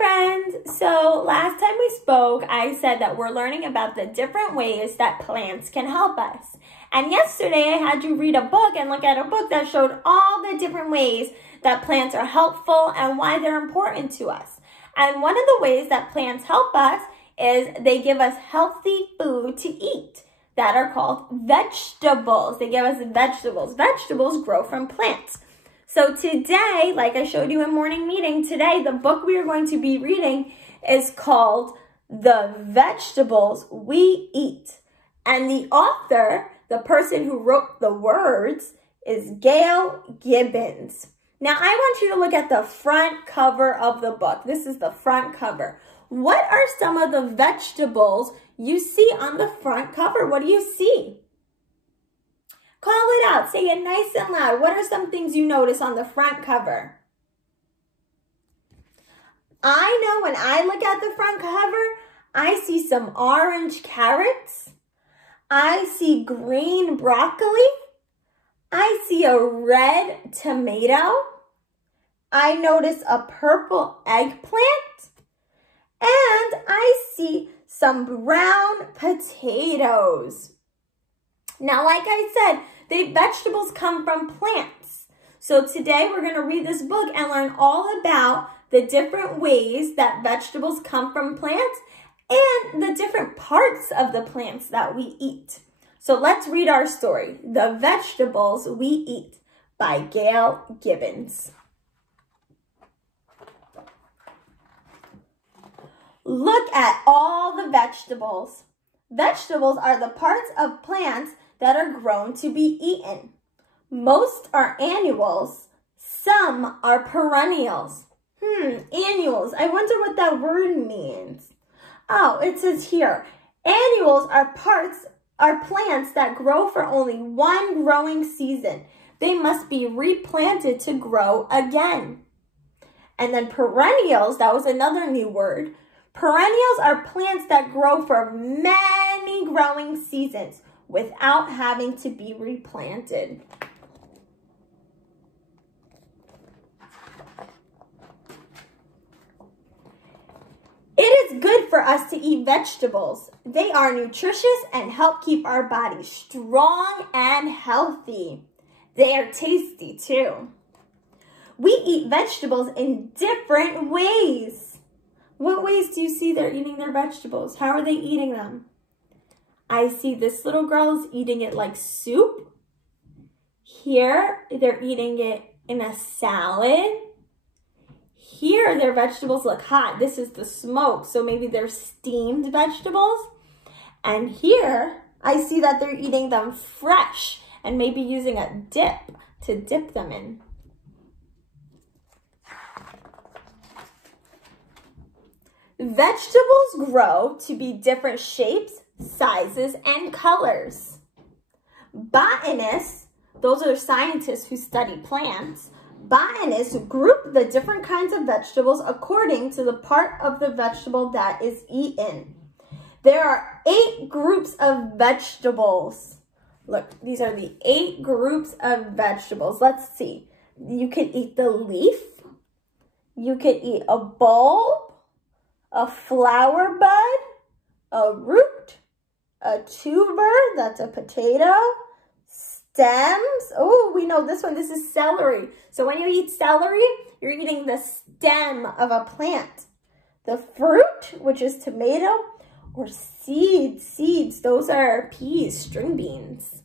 friends! So last time we spoke, I said that we're learning about the different ways that plants can help us. And yesterday I had you read a book and look at a book that showed all the different ways that plants are helpful and why they're important to us. And one of the ways that plants help us is they give us healthy food to eat that are called vegetables. They give us vegetables. Vegetables grow from plants. So today, like I showed you in morning meeting, today the book we are going to be reading is called The Vegetables We Eat. And the author, the person who wrote the words, is Gail Gibbons. Now I want you to look at the front cover of the book. This is the front cover. What are some of the vegetables you see on the front cover? What do you see? Call it out. Say it nice and loud. What are some things you notice on the front cover? I know when I look at the front cover, I see some orange carrots. I see green broccoli. I see a red tomato. I notice a purple eggplant. And I see some brown potatoes. Now, like I said, the vegetables come from plants. So today we're going to read this book and learn all about the different ways that vegetables come from plants and the different parts of the plants that we eat. So let's read our story, The Vegetables We Eat by Gail Gibbons. Look at all the vegetables. Vegetables are the parts of plants that are grown to be eaten. Most are annuals. Some are perennials. Annuals. I wonder what that word means. Oh, it says here, annuals are plants that grow for only one growing season. They must be replanted to grow again. And then perennials, that was another new word. Perennials are plants that grow for many growing seasons without having to be replanted. It is good for us to eat vegetables. They are nutritious and help keep our bodies strong and healthy. They are tasty too. We eat vegetables in different ways. What ways do you see they're eating their vegetables? How are they eating them? I see this little girl is eating it like soup. Here, they're eating it in a salad. Here, their vegetables look hot. This is the smoke, so maybe they're steamed vegetables. And here, I see that they're eating them fresh and maybe using a dip to dip them in. Vegetables grow to be different shapes, sizes, and colors. Botanists, those are scientists who study plants, botanists group the different kinds of vegetables according to the part of the vegetable that is eaten. There are 8 groups of vegetables. Look, these are the 8 groups of vegetables. Let's see. You could eat the leaf. You could eat a bulb, a flower bud, a root, a tuber, that's a potato, stems. Oh, we know this one. This is celery. So when you eat celery, you're eating the stem of a plant. The fruit, which is tomato, or seeds. Those are peas, string beans.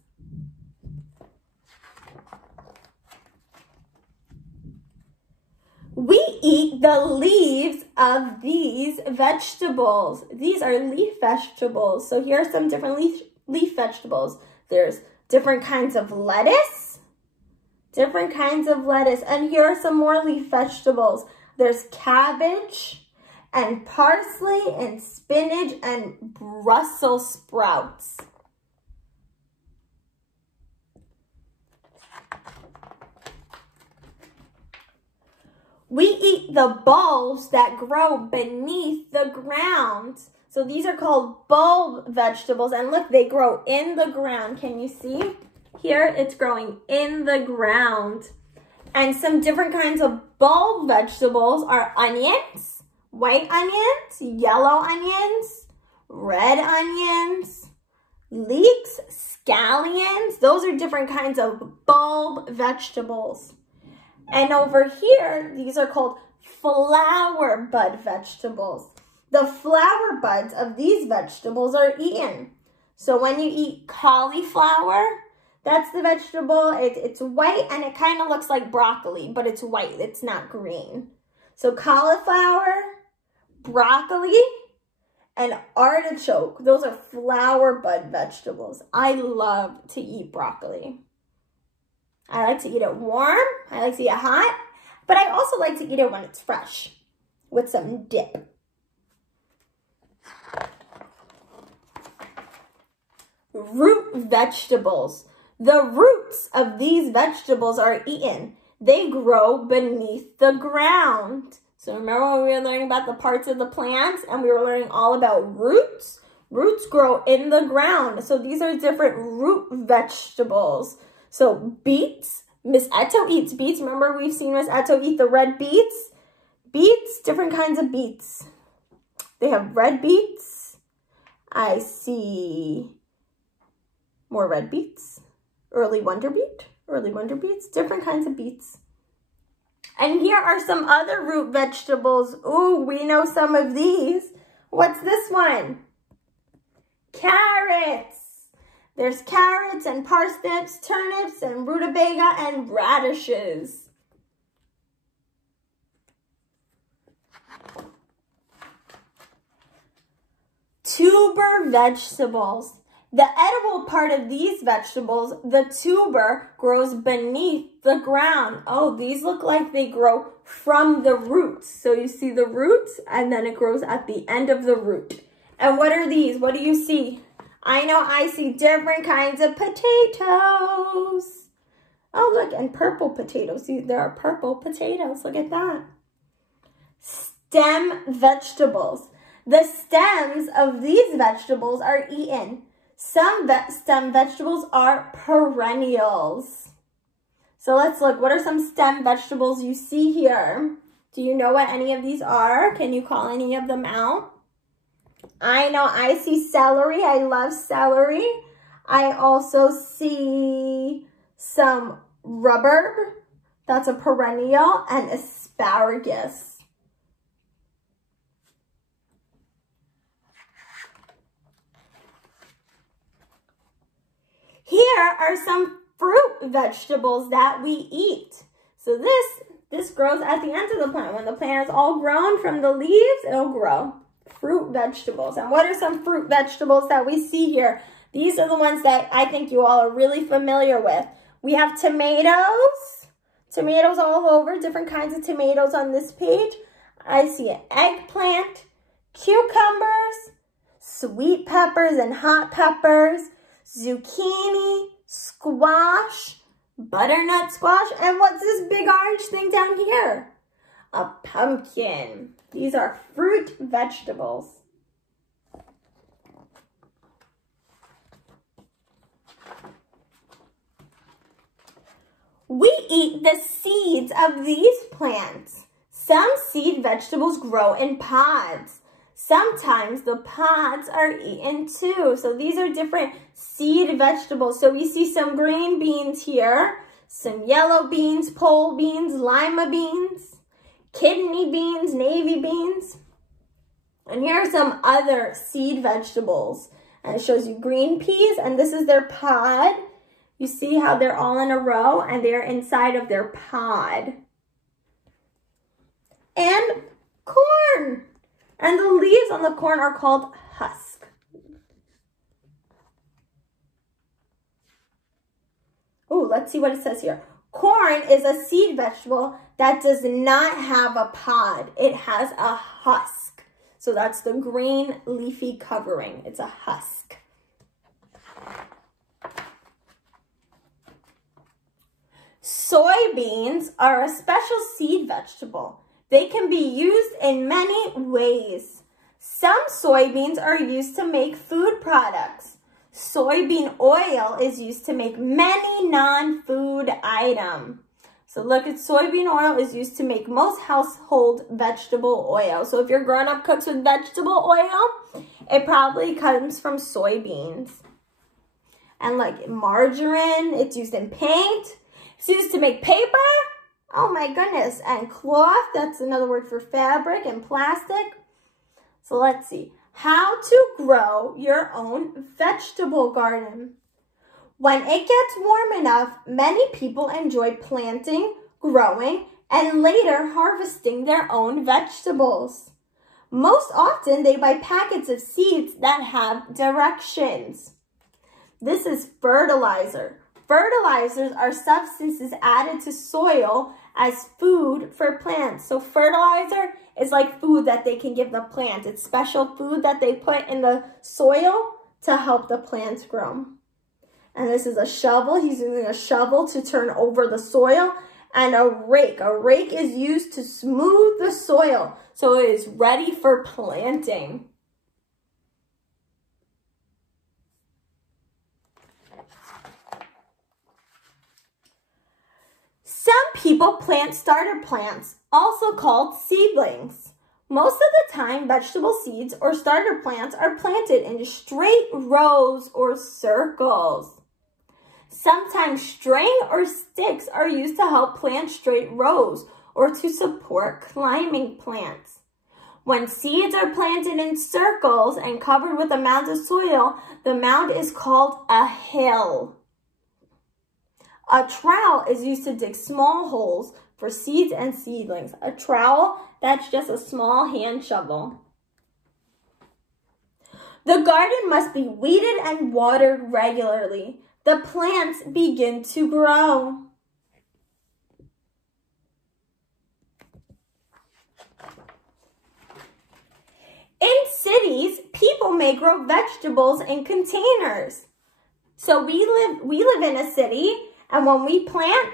We eat the leaves of these vegetables. These are leaf vegetables. So here are some different leaf vegetables. There's different kinds of lettuce. And here are some more leaf vegetables. There's cabbage and parsley and spinach and Brussels sprouts. We eat the bulbs that grow beneath the ground. So these are called bulb vegetables. And look, they grow in the ground. Can you see? Here, it's growing in the ground. And some different kinds of bulb vegetables are onions, white onions, yellow onions, red onions, leeks, scallions. Those are different kinds of bulb vegetables. And over here, these are called flower bud vegetables. The flower buds of these vegetables are eaten. So when you eat cauliflower, that's the vegetable. It's white and it kind of looks like broccoli, but it's white. It's not green. So cauliflower, broccoli, and artichoke. Those are flower bud vegetables. I love to eat broccoli. I like to eat it warm. I like to eat it hot. But I also like to eat it when it's fresh with some dip. Root vegetables. The roots of these vegetables are eaten. They grow beneath the ground. So remember when we were learning about the parts of the plants and we were learning all about roots? Roots grow in the ground. So these are different root vegetables. So beets. Miss Eto eats beets. Remember we've seen Miss Eto eat the red beets? Beets, different kinds of beets. They have red beets. I see more red beets. Early wonder beets, different kinds of beets. And here are some other root vegetables. Ooh, we know some of these. What's this one? Carrots. There's carrots and parsnips, turnips and rutabaga and radishes. Tuber vegetables. The edible part of these vegetables, the tuber, grows beneath the ground. Oh, these look like they grow from the roots. So you see the roots and then it grows at the end of the root. And what are these? What do you see? I know I see different kinds of potatoes. Oh, look, and purple potatoes. See, there are purple potatoes. Look at that. Stem vegetables. The stems of these vegetables are eaten. Some stem vegetables are perennials. So let's look. What are some stem vegetables you see here? Do you know what any of these are? Can you call any of them out? I know I see celery. I love celery. I also see some rhubarb. That's a perennial. And asparagus. Here are some fruit vegetables that we eat. So this grows at the end of the plant. When the plant is all grown from the leaves, it'll grow. Fruit vegetables. And what are some fruit vegetables that we see here? These are the ones that I think you all are really familiar with. We have tomatoes. Tomatoes all over, different kinds of tomatoes on this page. I see an eggplant, cucumbers, sweet peppers and hot peppers, zucchini, squash, butternut squash, and what's this big orange thing down here? A pumpkin. These are fruit vegetables. We eat the seeds of these plants. Some seed vegetables grow in pods. Sometimes the pods are eaten too. So these are different seed vegetables. So we see some green beans here, some yellow beans, pole beans, lima beans, kidney beans, navy beans. And here are some other seed vegetables. And it shows you green peas, and this is their pod. You see how they're all in a row, and they're inside of their pod. And corn. And the leaves on the corn are called husk. Ooh, let's see what it says here. Corn is a seed vegetable that does not have a pod. It has a husk. So that's the green leafy covering. It's a husk. Soybeans are a special seed vegetable. They can be used in many ways. Some soybeans are used to make food products. Soybean oil is used to make many non-food items. So look, at soybean oil is used to make most household vegetable oil. So if your grown-up cooks with vegetable oil, it probably comes from soybeans. And like margarine, it's used in paint. It's used to make paper. Oh my goodness. And cloth, that's another word for fabric, and plastic. So let's see. How to grow your own vegetable garden. When it gets warm enough, many people enjoy planting, growing, and later harvesting their own vegetables. Most often, they buy packets of seeds that have directions. This is fertilizer. Fertilizers are substances added to soil as food for plants. So fertilizer is like food that they can give the plant. It's special food that they put in the soil to help the plants grow. And this is a shovel. He's using a shovel to turn over the soil. And a rake. A rake is used to smooth the soil so it is ready for planting. Some people plant starter plants, also called seedlings. Most of the time, vegetable seeds or starter plants are planted in straight rows or circles. Sometimes string or sticks are used to help plant straight rows or to support climbing plants. When seeds are planted in circles and covered with a mound of soil, the mound is called a hill. A trowel is used to dig small holes for seeds and seedlings. A trowel, that's just a small hand shovel. The garden must be weeded and watered regularly. The plants begin to grow. In cities, people may grow vegetables in containers. So we live in a city, and when we plant,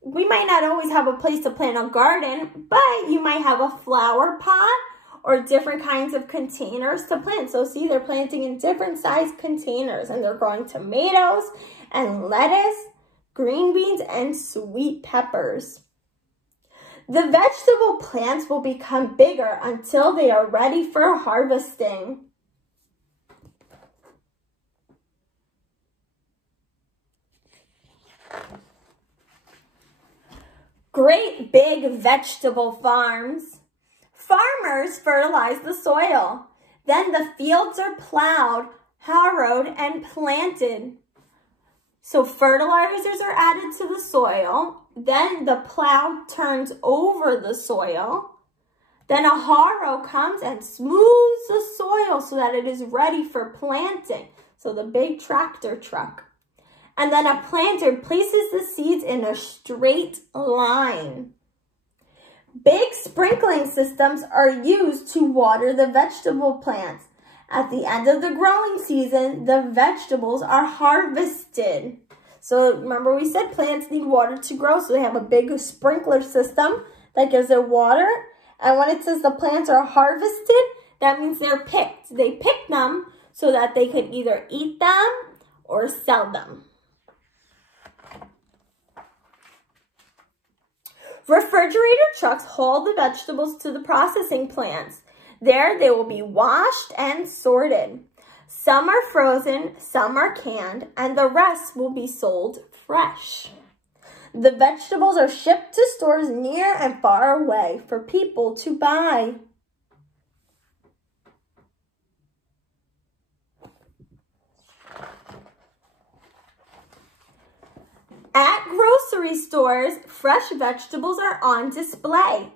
we might not always have a place to plant a garden, but you might have a flower pot or different kinds of containers to plant. So see, they're planting in different size containers, and they're growing tomatoes and lettuce, green beans, and sweet peppers. The vegetable plants will become bigger until they are ready for harvesting. Great big vegetable farms. Farmers fertilize the soil. Then the fields are plowed, harrowed, and planted. So fertilizers are added to the soil. Then the plow turns over the soil. Then a harrow comes and smooths the soil so that it is ready for planting. So the big tractor truck. And then a planter places the seeds in a straight line. Big sprinkling systems are used to water the vegetable plants. At the end of the growing season, the vegetables are harvested. So remember we said plants need water to grow, so they have a big sprinkler system that gives it water. And when it says the plants are harvested, that means they're picked. They pick them so that they could either eat them or sell them. Refrigerator trucks haul the vegetables to the processing plants. There they will be washed and sorted. Some are frozen, some are canned, and the rest will be sold fresh. The vegetables are shipped to stores near and far away for people to buy. At grocery stores, fresh vegetables are on display.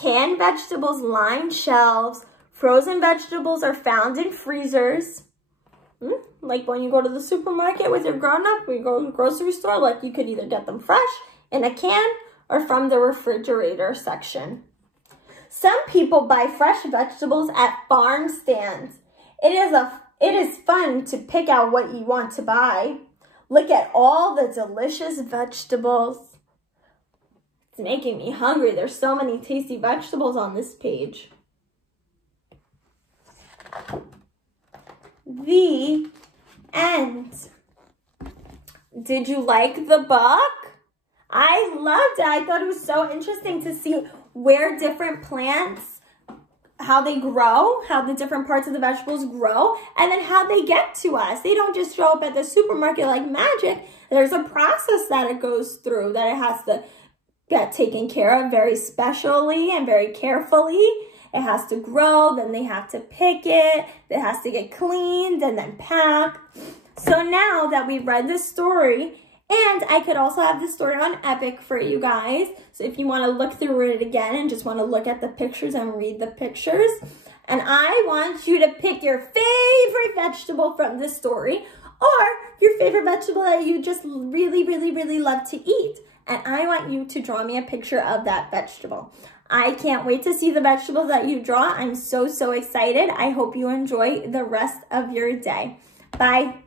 Canned vegetables line shelves. Frozen vegetables are found in freezers. Like when you go to the supermarket with your grown-up, or you go to the grocery store, like you could either get them fresh in a can or from the refrigerator section. Some people buy fresh vegetables at farm stands. It is fun to pick out what you want to buy. Look at all the delicious vegetables. It's making me hungry. There's so many tasty vegetables on this page. The end. Did you like the book? I loved it. I thought it was so interesting to see where different plants, how they grow, how the different parts of the vegetables grow, and then how they get to us. They don't just show up at the supermarket like magic. There's a process that it goes through, that it has to get taken care of very specially and very carefully. It has to grow, then they have to pick it, it has to get cleaned and then packed. So now that we've read this story, and I could also have this story on Epic for you guys. So if you want to look through it again and just want to look at the pictures and read the pictures. And I want you to pick your favorite vegetable from this story, or your favorite vegetable that you just really, really, really love to eat. And I want you to draw me a picture of that vegetable. I can't wait to see the vegetables that you draw. I'm so, so excited. I hope you enjoy the rest of your day. Bye.